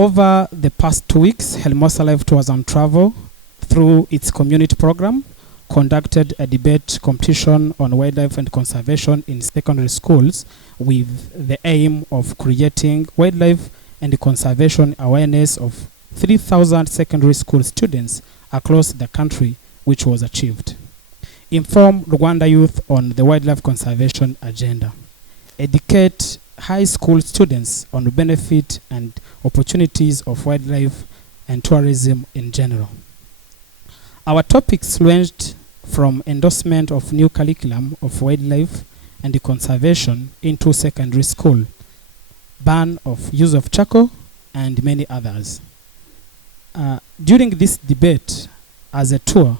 Over the past 2 weeks, Hermosa Life Tours and Travel, through its community program, conducted a debate competition on wildlife and conservation in secondary schools with the aim of creating wildlife and conservation awareness of 3,000 secondary school students across the country, which was achieved. Inform Rwanda youth on the wildlife conservation agenda. Educate high school students on the benefit and opportunities of wildlife and tourism in general. Our topics ranged from endorsement of new curriculum of wildlife and conservation into secondary school, ban of use of charcoal, and many others. During this debate as a tour,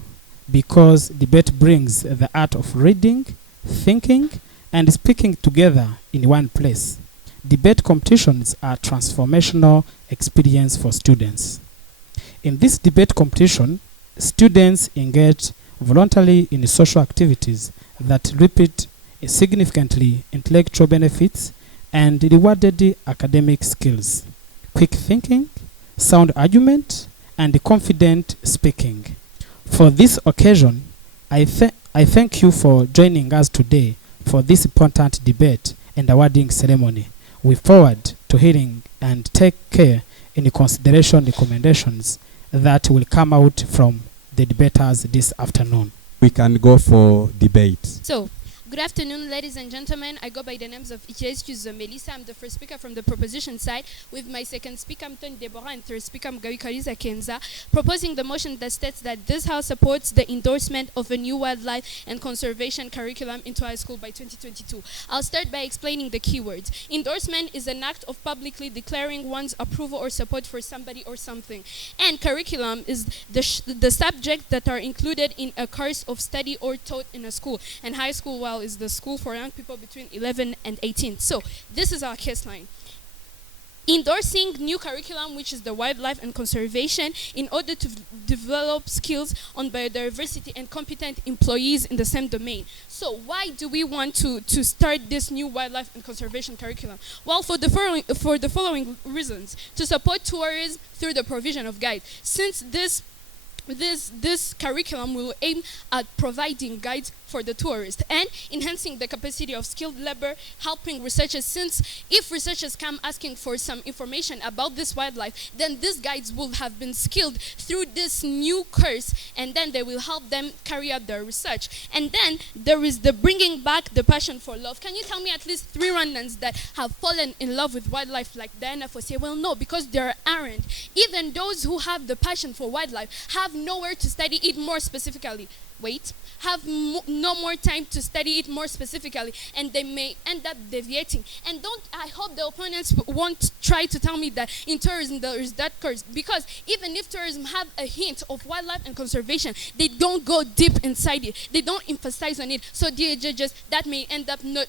because debate brings the art of reading, thinking, and speaking together in one place, debate competitions are transformational experience for students. In this debate competition, students engage voluntarily in social activities that repeat significantly intellectual benefits and rewarded academic skills, quick thinking, sound argument, and confident speaking. For this occasion, I thank you for joining us today for this important debate and awarding ceremony. We forward to hearing and take care in consideration recommendations that will come out from the debaters this afternoon. We can go for debate. So, good afternoon, ladies and gentlemen. I go by the names of Melissa. I'm the first speaker from the proposition side, with my second speaker, Tony Deborah, and third speaker, Mgawikaliza Kenza, proposing the motion that states that this House supports the endorsement of a new wildlife and conservation curriculum into high school by 2022. I'll start by explaining the keywords. Endorsement is an act of publicly declaring one's approval or support for somebody or something. And curriculum is the subjects that are included in a course of study or taught in a school. And high school, well, is the school for young people between 11 and 18. So this is our case line. Endorsing new curriculum, which is the wildlife and conservation, in order to develop skills on biodiversity and competent employees in the same domain. So why do we want to start this new wildlife and conservation curriculum? Well, for the following reasons. To support tourism through the provision of guides. Since this curriculum will aim at providing guides for the tourist and enhancing the capacity of skilled labor, helping researchers, since if researchers come asking for some information about this wildlife, then these guides will have been skilled through this new course, and then they will help them carry out their research. And then there is the bringing back the passion for love. Can you tell me at least 3 Rwandans that have fallen in love with wildlife like Diana Fossey? Well, no, because there aren't. Even those who have the passion for wildlife have nowhere to study it more specifically. Have no more time to study it more specifically, and they may end up deviating. And I hope the opponents won't try to tell me that in tourism there is that course, because even if tourism have a hint of wildlife and conservation, they don't go deep inside it. They don't emphasize on it. So dear judges, that may end up not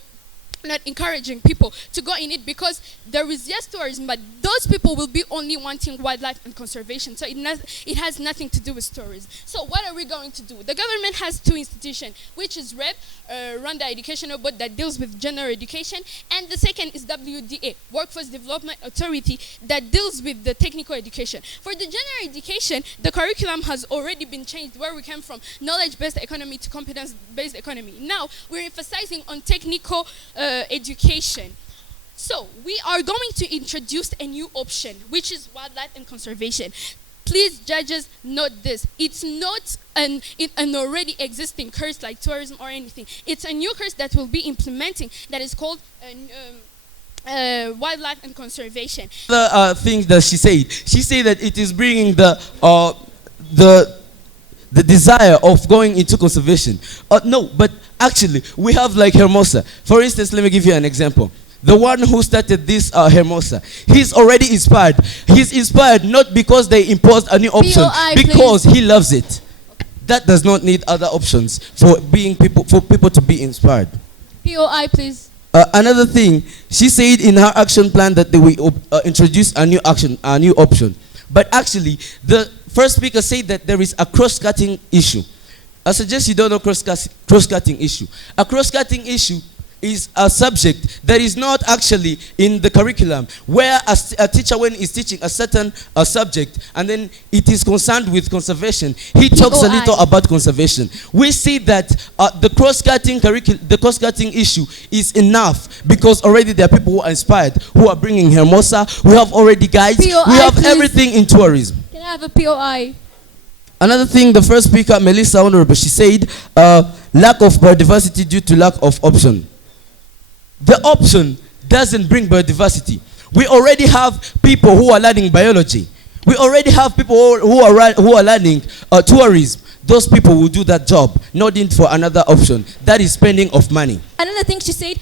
encouraging people to go in it, because there is yes tourism, but those people will be only wanting wildlife and conservation. So it has nothing to do with tourism. So what are we going to do? The government has 2 institutions, which is REP, Rwanda Educational Board, that deals with general education, and the second is WDA, Workforce Development Authority, that deals with the technical education. For the general education, the curriculum has already been changed, where we came from knowledge-based economy to competence-based economy. Now we're emphasizing on technical education. So we are going to introduce a new option, which is wildlife and conservation. Please, judges, note this. It's not an already existing course like tourism or anything. It's a new course that will be implementing, that is called wildlife and conservation. The things that she said that it is bringing the desire of going into conservation. No, but actually, we have like Hermosa. For instance, let me give you an example. The one who started this Hermosa, he's already inspired. He's inspired not because they imposed a new option, POI, because he loves it. That does not need other options for people to be inspired. POI, please. Another thing, she said in her action plan that they will introduce a new option. But actually, the first speaker said that there is a cross-cutting issue. I suggest you don't know cross-cutting issue. A cross-cutting issue is a subject that is not actually in the curriculum, where a teacher, when is teaching a certain subject and then it is concerned with conservation, he talks a little about conservation. We see that the cross-cutting issue is enough, because already there are people who are inspired, who are bringing Hermosa. We have already guides. POI, we have please. Everything in tourism. Can I have a POI? Another thing, the first speaker, Melissa Honorable, she said, lack of biodiversity due to lack of option. The option doesn't bring biodiversity. We already have people who are learning biology. We already have people who are learning tourism. Those people will do that job, not in for another option. That is spending of money. Another thing she said,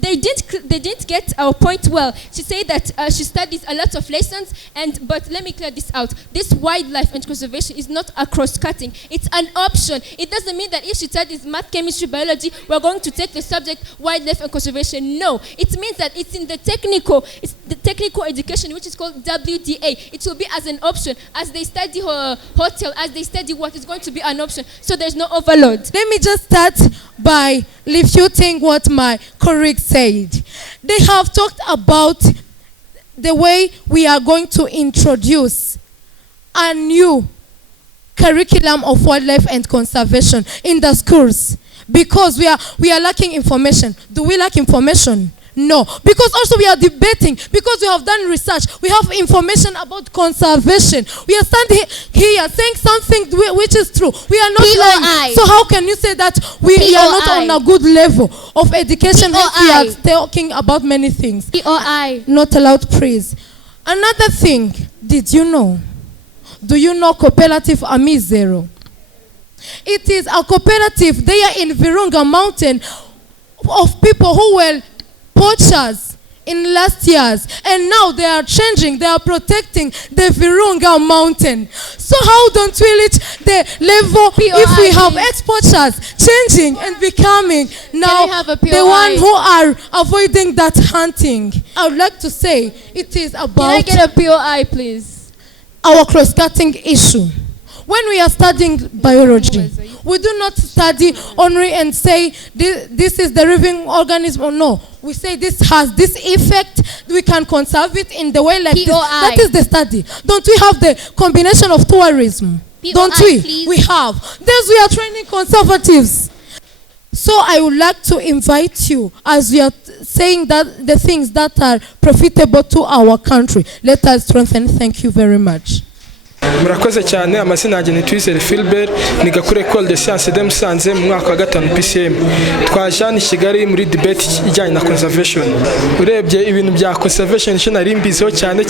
they didn't get our point well. She said that she studies a lot of lessons, but let me clear this out. This wildlife and conservation is not a cross-cutting. It's an option. It doesn't mean that if she studies math, chemistry, biology, we're going to take the subject wildlife and conservation. No, it means that it's in the technical education, which is called WDA. It will be as an option. As they study hotel, as they study what is going to be an option. So there's no overload. Let me just start by refuting what my colleague said. They have talked about the way we are going to introduce a new curriculum of wildlife and conservation in the schools, because we are lacking information. Do we lack information? No, because also we are debating, because we have done research, we have information about conservation. We are standing here saying something which is true. We are not lying. So how can you say that we are not on a good level of education if we are talking about many things? Not allowed praise. Another thing, did you know? Do you know cooperative Amizero? It is a cooperative there in Virunga Mountain of people who were poachers in last years, and now they are changing, they are protecting the Virunga Mountain. So how don't we reach the level if we have ex-poachers changing and becoming now the one who are avoiding that hunting? I would like to say it is about... Can I get a POI, please? Our cross-cutting issue. When we are studying biology, we do not study only and say this is the living organism or no. We say this has this effect, we can conserve it in the way like this. That is the study. Don't we have the combination of tourism? Don't we? Please. We have. Thus we are training conservatives. So I would like to invite you, as we are saying that the things that are profitable to our country, let us strengthen. Thank you very much. Murakoze cyane. Amazina yanjye ni Twizere Philbert, niga kuri École de Sciences de Musanze mu mwaka wa 5 PCM. Twajana i Kigali muri debate ijyanye na conservation. Urebye ibintu bya conservation cyo nari mbiziho cyane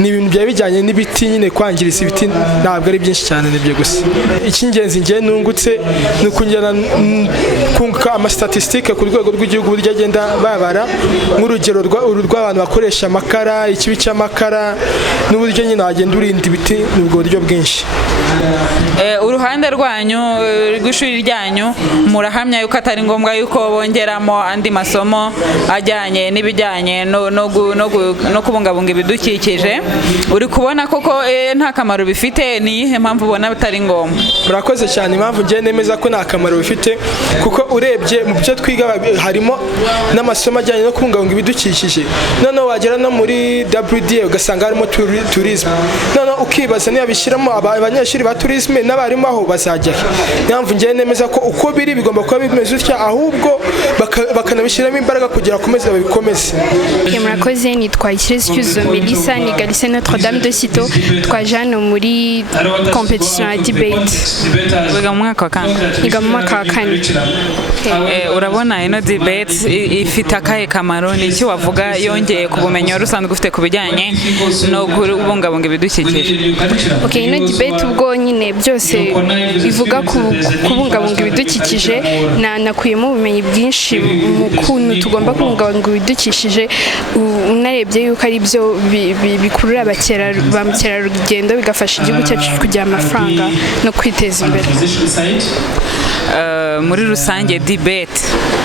ni ibintu bya bijyanye n'ibiti, nyine kwangiriza ibiti ntabwo ari byinshi cyane, nibyo gusa. Icyingenzi ngiye nungutse ni ukungena kunguka ama statistique ku rwego rw'igihugu buryo agenda babara, nk'urugero rw'abantu bakoresha amakara, ikibi cy'amakara n'uburyo nyine agenda urinda ibiti n'ubwo buryo bwinshi. Uruhande rwanyu rw'ishuri ryanyu murahamya yuko atari ngombwa yuko bongeramo andi masomo ajyanye n'ibijyanye no kubungabunga ibidukikije. Uri kubona koko nta kamaro bifite? Ni iyihe mpamvu ubona bitari ngombwa? Murakoze cyane. Impamvu ngiye nemeza ko nta kamaro bifite, kuko urebye mu byo twiga harimo n'amasomo ajyanye no kubungabunga ibidukikije, noneho wagera no muri WDA ugasanga harimo tourism, noneho ukibaza niba bishyiramo abanyeshuri ba tourism n'abarimu aho bazajya. Impamvu ngiye nemeza ko uko biri bigomba kuba bimeze utya, ahubwo bakanabishyiramo imbaraga kugira bakomeze babikomeze. Murakoze. Nitwa Cyuzuzo Melissa, niga lycée Notre-Dame de Citeaux. Twaje hano muri competition ya debate. Wiga mu mwaka wa kane? Niga mu mwaka wa 4. Urabona ino debate ifite akahe kamaro? Ni iki wavuga yongeye ku bumenyi wari usanzwe ufite ku bijyanye no kubungabunga ibidukikije? Okay, ino debate ubwo nyine byose bivuga kubungabunga ibidukikije, nakuyemo ubumenyi bwinshi mu kuntu tugomba kubungabunga ibidukikije, unarebye yuko ari byo bikurura ba mukerarugendo, bigafasha igihugu cyacu kugira amafaranga no kwiteza imbere. Muri rusange debate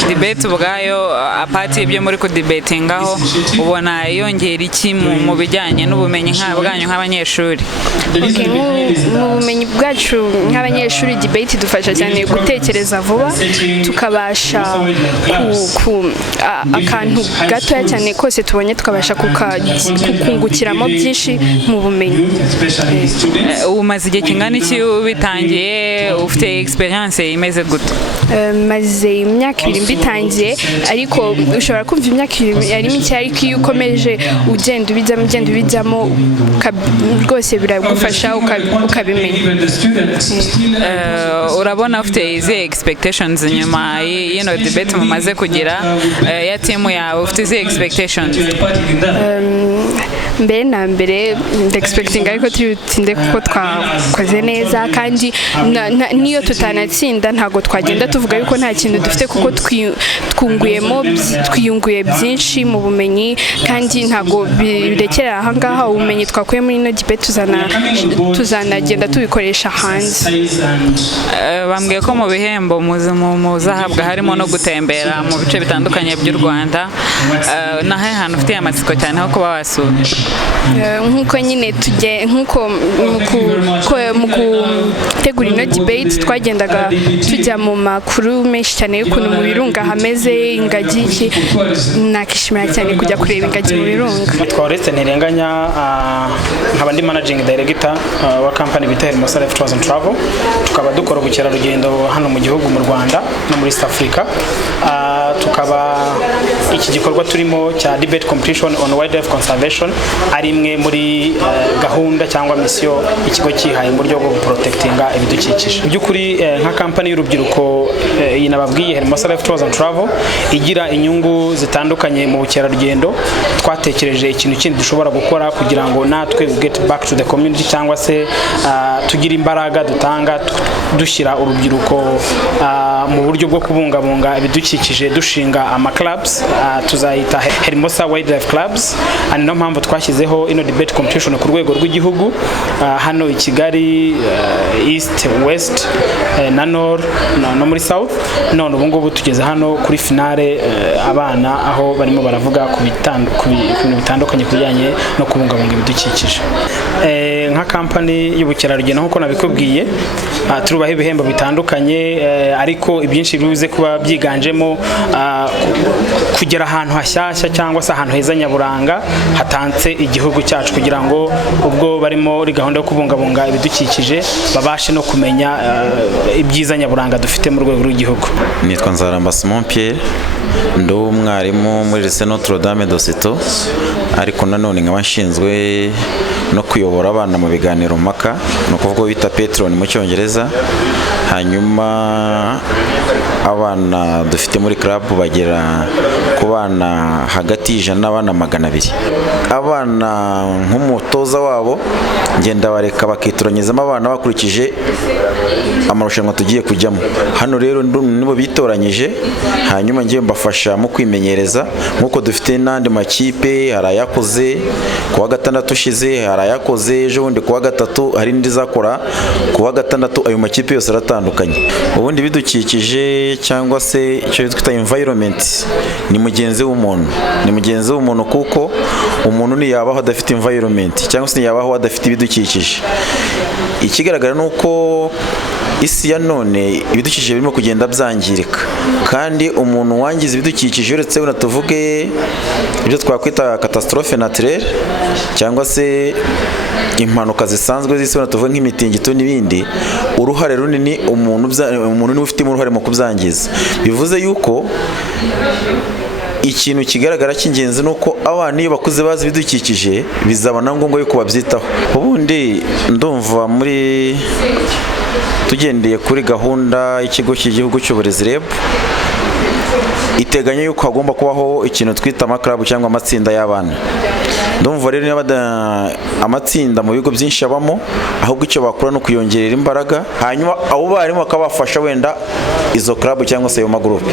debate ubwayo apati ibyo muri kudebatingaho ubona yongera iki mu bijyanye n'ubumenyi bwanyu nk'abanyeshuri? Mu bumenyi bwacu nk'abanyeshuri debate dufasha cyane gutekereza vuba, tukabasha akantu gatoya cyane kose tubonye tukabasha kukungukiramo byinshi mu bumenyi. Umaze igihe kingana iki ubitangiye, ufite experience imeze gute? Maze imyaka 2 mbitangiye, ariko ushobora kumva imyaka 2 ari mike, ariko iyo ukomeje ugenda ubijyamo rwose biragufasha ukabimenya. Urabona ufite izi expectations nyuma y'ino debate mumaze kugira ya team yawe, ufite izi expectations? Mbere na mbere expecting ariko turutinde kuko twakoze neza, kandi niyo tutanatsinda ntago twagenda tuvuga yuko nta kintu dufite, kuko twiyunguye byinshi mu bumenyi, kandi ntago birekera aha ngaha. Ubumenyi twakuye muri ino debate tuzanagenda tubikoresha hanze. Bambwiye ko mu bihembo muzahabwa harimo no gutembera mu bice bitandukanye by'u Rwanda. Nahe hantu ufite amatsiko cyane ho kuba wasura? Nkuko nyine nkuko mu gutegura ino debate twagendaga tujya mu makuru menshi cyane y'ukuntu mu birunga hameze ingagi. Nakishimira cyane kujya kureba ingagi mu birunga. Twaretse ntirenganya nkaba ndi managing director wa company bita Hermosa Life Tours and Travel, tukaba dukora ubukerarugendo hano mu gihugu mu Rwanda no muri East Africa. Tukaba iki gikorwa turimo cya debate competition on wildlife conservation ari imwe muri gahunda cyangwa mission ikigo cyihaye mu buryo bwo protectinga ibidukikije. By'ukuri nka company y'urubyiruko yinababwiye Hermosa Life Tours and Travel igira inyungu zitandukanye mu bukerarugendo, twatekereje ikintu kindi dushobora gukora kugira ngo natwe get back to the community, cyangwa se tugira imbaraga dutanga dushyira urubyiruko mu buryo bwo kubungabunga ibidukikije, dushinga ama clubs tuzayita Hermosa Wildlife Clubs. Ani no mpamvu twashyizeho ino debate competition ku rwego rw'igihugu hano i Kigali, East, West na North no muri South. None ubu ngubu tugeze hano kuri finale, abana aho barimo baravuga ku bintu bitandukanye kujyanye no kubungabunga ibidukikije. Nka company y'ubukerarugendo nkuko nabikubwiye, turubaho ibihembo bitandukanye, ariko ibyinshi bivuze kuba byiganjemo kugera ahantu hashyashya cyangwa se ahantu heza nyaburanga hatanze igihugu cyacu, kugira ngo ubwo barimo uri gahunda yo kubungabunga ibidukikije babashe no kumenya ibyiza nyaburanga dufite mu rwego rw'igihugu. Nitwa Nzaramba Simon Pierre, ndi umwarimu muri Lycée Notre Dame de Citeaux, ariko nanone nkaba nshinzwe no kuyobora abana mu biganiro mpaka, no kuvuga bita patron mu cyongereza. Hanyuma abana dufite muri club bagera ku bana hagati y'ijana n'abana 200. Abana nk'umutoza wabo ngenda bareka bakitoranyizamo abana bakurikije amarushanwa tugiye kujyamo. Hano rero nibo bitoranyije, hanyuma ngiye mbafasha mu kwimenyereza nkuko dufite n'andi makipe. Harayakoze kuwa 6 ushize, harayakoze ejo bundi kuwa 3, hari indi zakora kuwa 6. Ayo makipe yose aratandukanye. Ubundi bidukikije cyangwa se icyo twita environment ni mugenzi w'umuntu, kuko umuntu ni yabaho adafite environment, cyangwa se yabaho adafite ibidukikije. Ikigaragara nuko isi ya none ibidukikije birimo kugenda byangirika, kandi umuntu wangiza ibidukikije uretse we natuvuge ibyo twakwita catastrophe naturelle cyangwa se impanuka zisanzwe z'isi natuvuge nk'imitingito n'ibindi, uruhare runini umuntu ni ufite uruhare mu kubyangiza. Bivuze yuko ikintu kigaragara cy'ingenzi nuko abana iyo bakuze bazi ibidukikije bizabona ngombwa yuko babyitaho. Ubundi ndumva muri tugendeye kuri gahunda y'ikigo cy'igihugu cy'uburezi REB iteganya yuko hagomba kubaho ikintu twita amaklabu cyangwa amatsinda y'abana. Ndumva rero niba amatsinda mu bigo byinshi abamo, ahubwo icyo bakora no kuyongerera imbaraga, hanyuma abo barimu bakabafasha wenda izo club cyangwa se ayo magroupe.